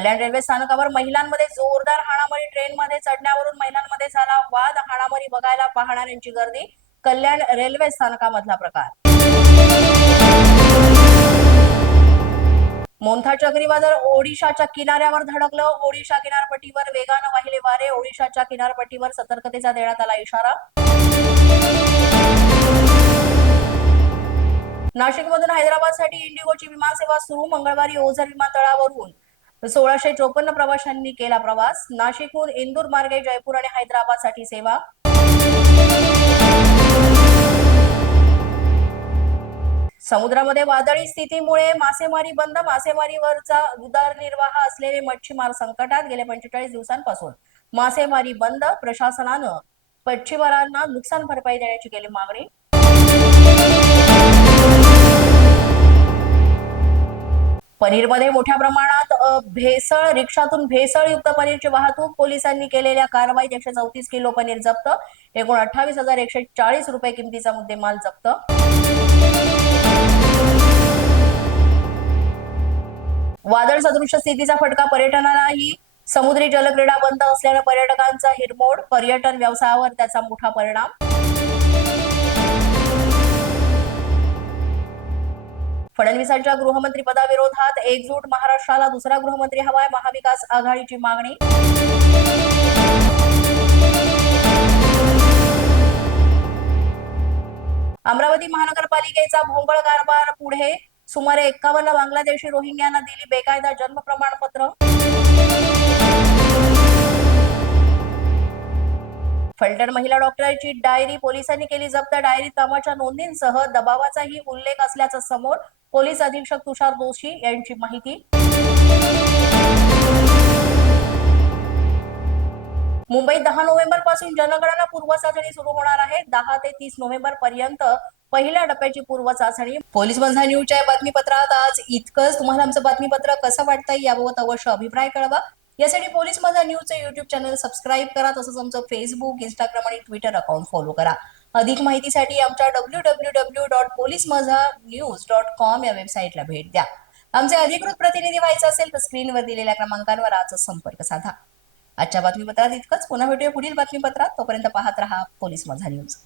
कल्याण railway स्थानकावर महिलांमध्ये जोरदार हाणामारी. ट्रेनमध्ये चढण्यावरून महिलांमध्ये झाला वाद. हाणामारी बघायला पाहणाऱ्यांची गर्दी. कल्याण रेल्वे स्थानकामधला प्रकार. मोन्था चक्रीवादळ ओडिशाच्या किनाऱ्यावर धडकलं. ओडिशा किनारपट्टीवर वेगानं वाहिले वारे. ओडिशाच्या किनारपट्टीवर सतर्कतेचा देण्यात आला इशारा. नाशिकमधून हैदराबादसाठी इंडिगोची विमान सेवा सुरू. मंगळवारी ओझर विमानतळावरून 1654 प्रवाशांनी केला प्रवास. नाशिकहून इंदूर मार्गे जयपूर आणि हैदराबादसाठी सेवा. समुद्रामध्ये वादळी स्थितीमुळे मासेमारी बंद. मासेमारीवरचा उदरनिर्वाह असलेले मच्छीमार संकटात. गेल्या 45 दिवसांपासून मासेमारी बंद. प्रशासनानं मच्छीमारांना नुकसान भरपाई देण्याची केली मागणी. पनीरमध्ये मोठ्या प्रमाणात भेसळ. रिक्षातून भेसळयुक्त पनीरची वाहतूक. पोलिसांनी केलेल्या कारवाईत 134 किलो पनीर जप्त. एकूण 28,140 रुपये किमतीचा मुद्देमाल जप्त. वादळ सदृश स्थितीचा फटका पर्यटनालाही. समुद्री जलक्रीडा बंद असल्यानं पर्यटकांचा हिरमोड. पर्यटन व्यवसायावर त्याचा मोठा परिणाम. फडणवीसांच्या गृहमंत्री पदाविरोधात एकजूट. महाराष्ट्राला दुसरा गृहमंत्री हवाय. महाविकास आघाडीची मागणी. अमरावती महानगरपालिकेचा भोंगळ कारभार पुढे. सुमारे 51 बांगलादेशी रोहिंग्यांना दिली बेकायदा जन्म प्रमाणपत्र. फलटण महिला डॉक्टरची डायरी पोलिसांनी केली जप्त. डायरीत कामाच्या नोंदींसह दबावाचाही उल्लेख असल्याचं समोर. पोलीस अधीक्षक तुषार दोशी यांची माहिती. मुंबईत 10 नोव्हेंबर पासून जनगणना पूर्वचाचणी सुरू होणार आहे. 10 ते 30 नोव्हेंबर पर्यंत पहिल्या टप्प्याची पूर्वचाचणी. पोलीस माझा न्यूजच्या बातमीपत्रात आज इतकंच. तुम्हाला आमचं बातमीपत्र कसं वाटतंय याबाबत अवश्य अभिप्राय कळवा. यासाठी पोलीस माझा न्यूजचे युट्यूब चॅनल सबस्क्राईब करा. तसंच आमचं फेसबुक, इंस्टाग्राम आणि ट्विटर अकाउंट फॉलो करा. अधिक माहितीसाठी आमच्या www.policemazhanews.com या वेबसाईटला भेट द्या. आमचे अधिकृत प्रतिनिधी व्हायचं असेल तर स्क्रीनवर दिलेल्या क्रमांकांवर आजच संपर्क साधा. आजच्या बातमीपत्रात इतकंच. पुन्हा भेटूया पुढील बातमीपत्रात. तोपर्यंत पाहत रहा पोलीस माझा न्यूज.